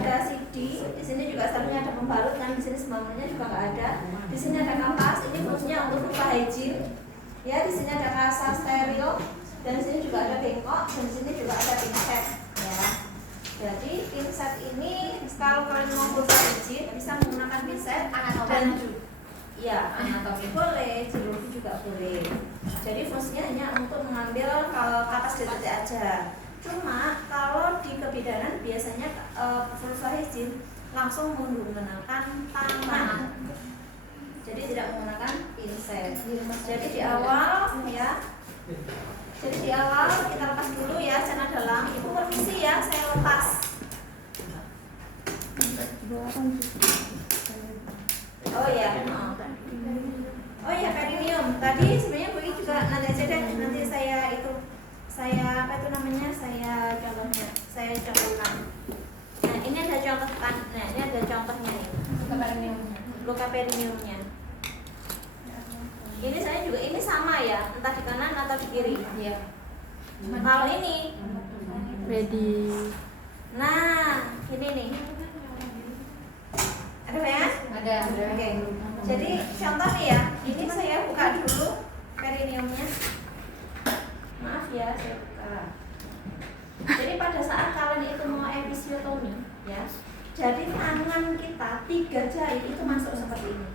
ada CD, di sini juga seharusnya ada pembalut kan, di sini semuanya juga nggak ada. Di sini ada kapas, ini fungsinya untuk lupa hygiene. Ya, di sini ada kasa stereo, dan di sini juga ada bengkok, dan di sini juga ada pinset. Ya. Jadi pinset ini kalau kalian mau lupa hygiene bisa menggunakan pinset dan ya, anatomi boleh, chirurgi juga boleh. Jadi fungsinya hanya untuk mengambil kapas detik aja. Cuma kalau di kebidanan biasanya vulva hygiene langsung menggunakan tangan. Jadi tidak menggunakan pinset. Jadi di awal ya. Jadi di awal kita lepas dulu ya celana dalam. Ibu permisi ya, saya lepas. Oh ya. Oh ya, perineum. Tadi sebenarnya Bu juga nanti aja deh, nanti saya apa itu namanya? Saya contohkan. Nah, ini ada contohkan. Nah, ini ada contohnya nih. Luka perineumnya. Ini saya juga ini sama ya, entah di kanan atau di kiri. Iya. Kalau ini ready. Nah, ini nih. Ada ya? Ada. Oke. Jadi contoh nih ya, ini saya buka dulu perineumnya. Maaf ya, saya buka. Jadi pada saat kalian itu mau episiotomi, ya, jadi tangan kita 3 jari itu masuk seperti ini.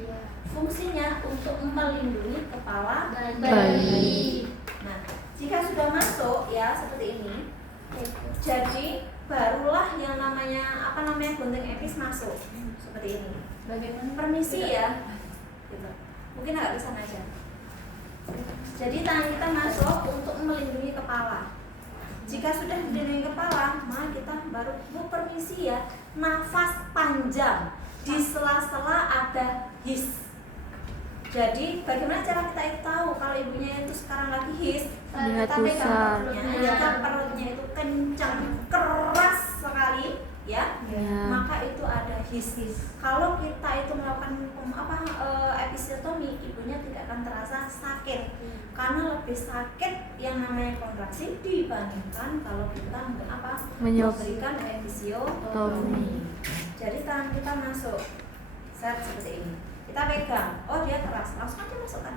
Iya. Fungsinya untuk melindungi kepala bayi. Nah, jika sudah masuk ya seperti ini, jadi barulah yang namanya gunting epis masuk seperti ini. Bagaimana? Permisi ya, gitu. Mungkin agak bisa aja. Jadi tangan kita masuk untuk melindungi kepala. Jika sudah melindungi kepala, maka kita baru permisi ya, nafas panjang di sela-sela ada his. Jadi bagaimana cara kita itu tahu kalau ibunya itu sekarang lagi his? Lihat Tapi pusar. jika perutnya itu kencang keras sekali, ya, maka itu ada his. Kalau kita itu melakukan episiotomi, ibunya tidak akan terasa sakit, karena lebih sakit yang namanya kontraksi dibandingkan kalau kita memberikan episiotomi. Jadi tangan kita masuk, set seperti ini. Kita pegang, oh dia keras, langsung aja masukkan,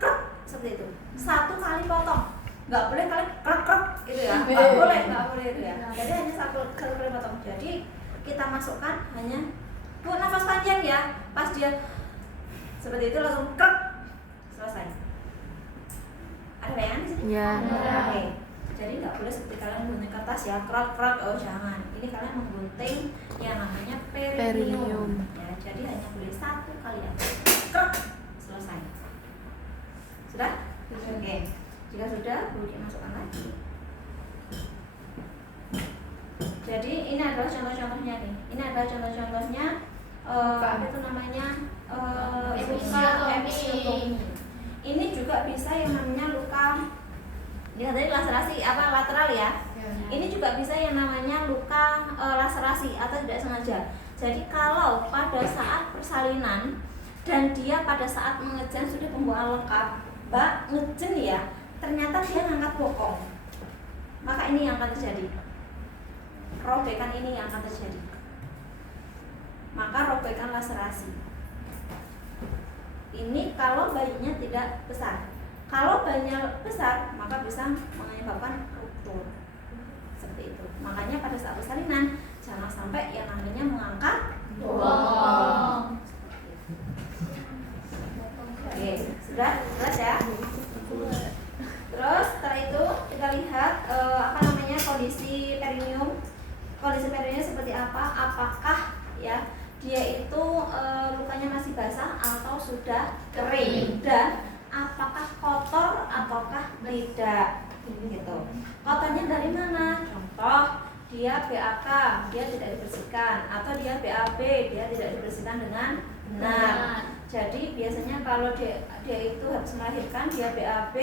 krek seperti itu. 1 kali potong, nggak boleh kali krek gitu ya, nggak boleh itu ya. Jadi hanya satu kali potong. Jadi kita masukkan hanya, Bu nafas panjang ya, pas dia seperti itu langsung krek, selesai. Ada bayangan di sini? Ya. Oke. Jadi nggak boleh seperti kalian gunting kertas ya, krek, oh jangan. Ini kalian menggunting yang namanya perineum. Ya, jadi hanya boleh 1 kali aja. Krek, selesai. Sudah? Oke. Jika sudah, boleh dimasukkan lagi. Jadi ini adalah contoh-contohnya nih. Ini adalah contoh-contohnya apa itu namanya luka episiotomi. Ini juga bisa yang namanya luka. Ini tadi laserasi lateral ya. Ini juga bisa yang namanya luka laserasi atau tidak sengaja. Jadi kalau pada saat persalinan dan dia pada saat mengejan sudah pembuahan lengkap, Mbak ngejen ya, ternyata dia ngangkat bokong, maka ini yang akan terjadi. Robekan ini yang akan terjadi. Maka robekan laserasi. Ini kalau bayinya tidak besar. Kalau bayinya besar, maka bisa menyebabkan ruptur. Seperti itu. Makanya pada saat persalinan jangan sampai yang namanya mengangkat bokong. Oke, sudah jelas ya. Terus setelah itu kita lihat kondisi perineum. Kondisi perineum seperti apa? Apakah ya dia itu lukanya masih basah atau sudah kering, dan apakah kotor ataukah tidak gitu. Kotornya dari mana? Contoh, dia BAK, dia tidak dibersihkan, atau dia BAB, dia tidak dibersihkan dengan benar. Jadi biasanya kalau dia itu habis melahirkan, dia BAB,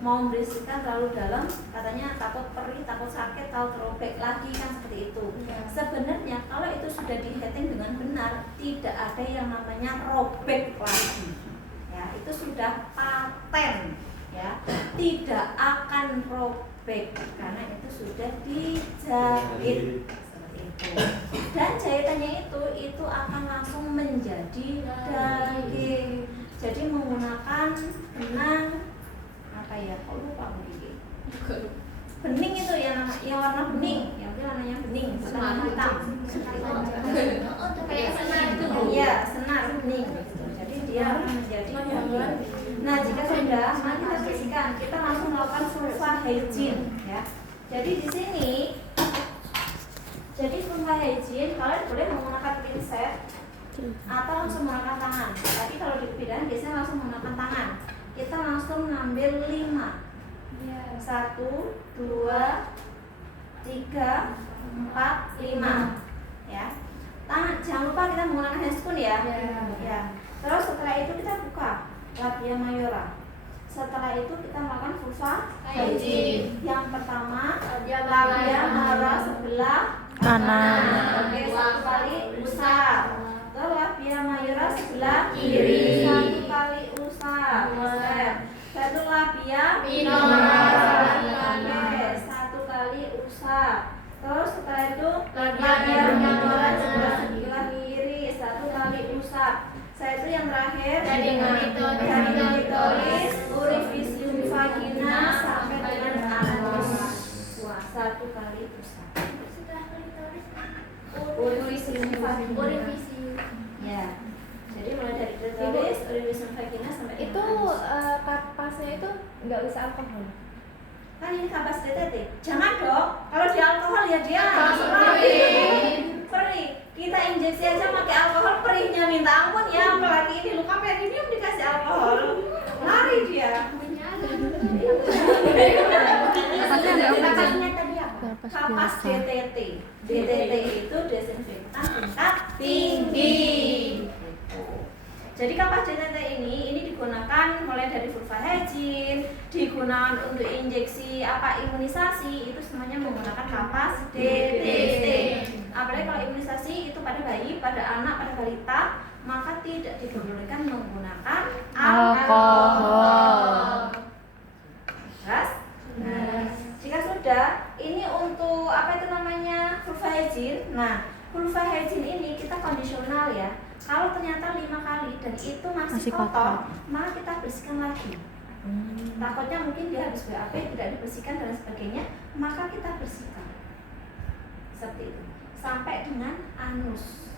mau membersihkan terlalu dalam, katanya takut perih, takut sakit, tahu terobek lagi, kan seperti itu. Sebenarnya kalau itu sudah diheting dengan benar, tidak ada yang namanya robek lagi. Ya, itu sudah paten, ya, tidak akan robek karena itu sudah dijahit seperti itu. menjadi daging. Jadi menggunakan benang apa ya? Kok lupa aku ini? Bening itu ya, nama yang warna bening, yang itu warnanya bening, bukan warna hitam. Kayak senar itu. Iya, senar bening. Gitu. Jadi dia akan menjadi daging. Nah, jika sudah, mari kita bersihkan. Kita langsung melakukan vulva hygiene, ya. Jadi di sini, vulva hygiene kalian boleh menggunakan pinset atau langsung menggunakan tangan. Tapi kalau di bidan biasanya langsung menggunakan tangan. Kita langsung ngambil 5. 1, 2, 3, 4, 5. Ya. Tangan, jangan lupa kita menggunakan hand spoon ya. Ya. Terus setelah itu kita buka labia mayora. Setelah itu kita melakukan vulva hygiene. Yang pertama, labia mayora sebelah kanan. Oke, 1 kali usap. Terus labia mayora sebelah kiri. 1 kali usap. Satu labia minora. Oke, 1 kali usap. Terus setelah itu labia minora sebelah kiri. 1 kali usap. Saya itu yang terakhir dari klitoris, orifisium vagina sampai dengan anus. Wah, 1 kali usap. Orifisium vagina. Ya. Jadi mulai dari klitoris, orifisium vagina sampai Itu kapasnya itu nggak bisa alkohol. kan ini kapas DTT. Jangan dong. Kalau di alkohol ya dia perih. Kita injeksi aja pakai alkohol perihnya minta ampun ya. Apalagi ini luka perineum dikasih alkohol. Lari dia. Kapasnya tadi apa? Kapas DTT. DTT itu desinfektan tingkat tinggi. Jadi kapas DTT ini digunakan mulai dari vulva hygiene, digunakan untuk injeksi imunisasi, itu semuanya menggunakan kapas DTT. Apalagi kalau imunisasi itu pada bayi, pada anak, pada balita, maka tidak diperbolehkan menggunakan alkohol. Jelas? Nah, jika sudah, ini untuk vulva hygiene. Nah, vulva hygiene ini kita kondisional ya. Kalau ternyata 5 kali dan itu masih kotor, maka kita bersihkan lagi. Takutnya mungkin dia habis BAB tidak dibersihkan dan sebagainya, maka kita bersihkan. Seperti itu. Sampai dengan anus.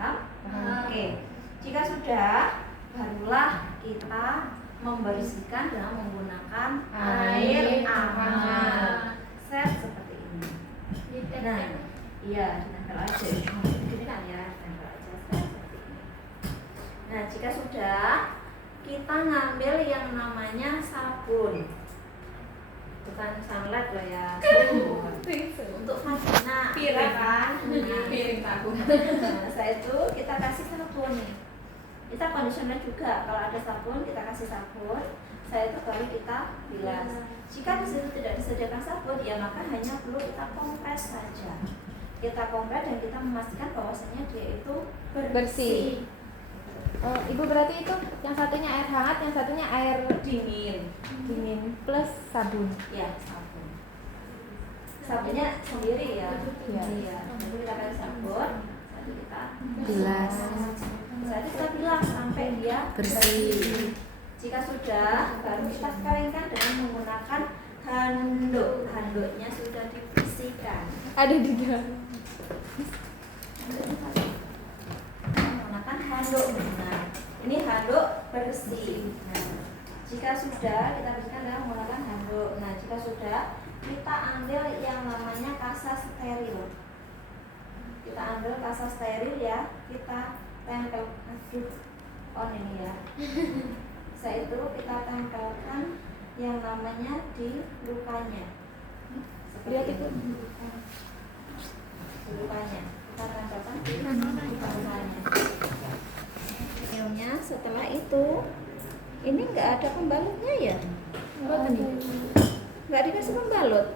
Oke. Jika sudah, barulah kita membersihkan dengan menggunakan air hangat. Set seperti ini. Nah, iya, ditempel aja. Ini kan ya. Nah, jika sudah, kita ngambil yang namanya sabun. Bukan sunlight loh ya. Untuk vagina, ya kan? Piring tahu. Nah, setelah itu kita kasih sabun nih. Kita kondisioner juga. Kalau ada sabun, kita kasih sabun. Setelah itu baru kita bilas. Jika di situ tidak disediakan sabun, ya maka hanya perlu kita kompres saja. Kita kompres dan kita memastikan bahwasanya dia itu bersih. Ibu berarti itu yang satunya air hangat, yang satunya air Dingin plus sabun. ya, sabun. Sabunnya sendiri ya. Iya. Nanti kita kasih sabun, nanti kita Bilas. Jadi kita bilas sampai dia Bersih. Jika sudah, baru kita keringkan dengan menggunakan handuk. Handuknya sudah dibersihkan. Ada di dalam. Menggunakan handuk benar. Ini handuk bersih. Nah, jika sudah, kita bersihkan dengan menggunakan handuk. Nah, jika sudah, kita ambil yang namanya kasa steril. Kita ambil kasa steril ya, kita tempel. Ini ya. Setelah itu kita tempelkan yang namanya di lukanya. Lihat itu. Di lukanya. Kita tempelkan di lukanya. Filmnya setelah itu, ini nggak ada pembalutnya ya? Nggak dikasih pembalut.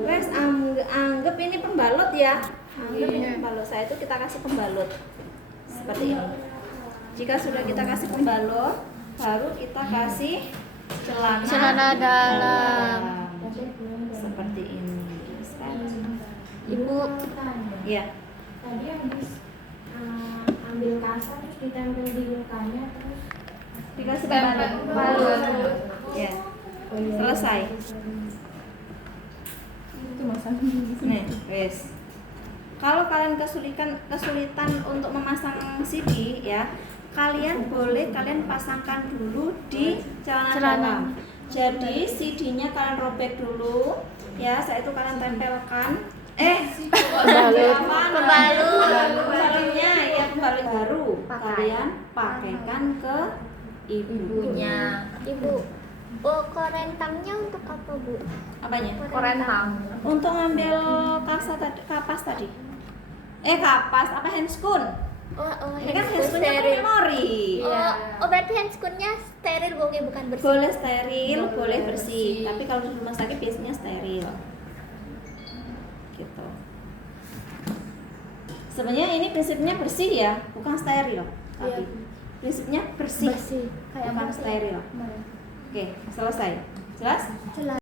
Wes anggap ini pembalut ya. Anggap ini pembalut. Saya itu kita kasih pembalut seperti ini. Jika sudah kita kasih pembalut, baru kita kasih celana dalam seperti ini. Ibu, Ya. Tadi habis ambil kasa terus ditempel di lukanya terus dikasih Tempel balut. Ya, selesai. Itu masalah. Nih, wes. Kalau kalian kesulitan untuk memasang CD ya, kalian pasangkan dulu di celana dalam. Jadi CD-nya kalian robek dulu ya, setelah itu kalian tempelkan pembalutnya ya, pembalut baru kalian pakaikan ke ibunya. Ibu, korentangnya untuk apa, Bu? Apanya? Korentang. Untuk ngambil kapas tadi. Kapas apa handscoon? Ini kan handscoonnya memori. Oh, berarti handscoonnya steril, Bu, bukan bersih. Boleh steril, boleh bersih. Tapi kalau di rumah sakit biasanya steril. Gitu. Sebenarnya ini prinsipnya bersih ya, bukan steril. Tapi prinsipnya bersih, Kayak bukan steril. Oke, selesai. Jelas? Jelas.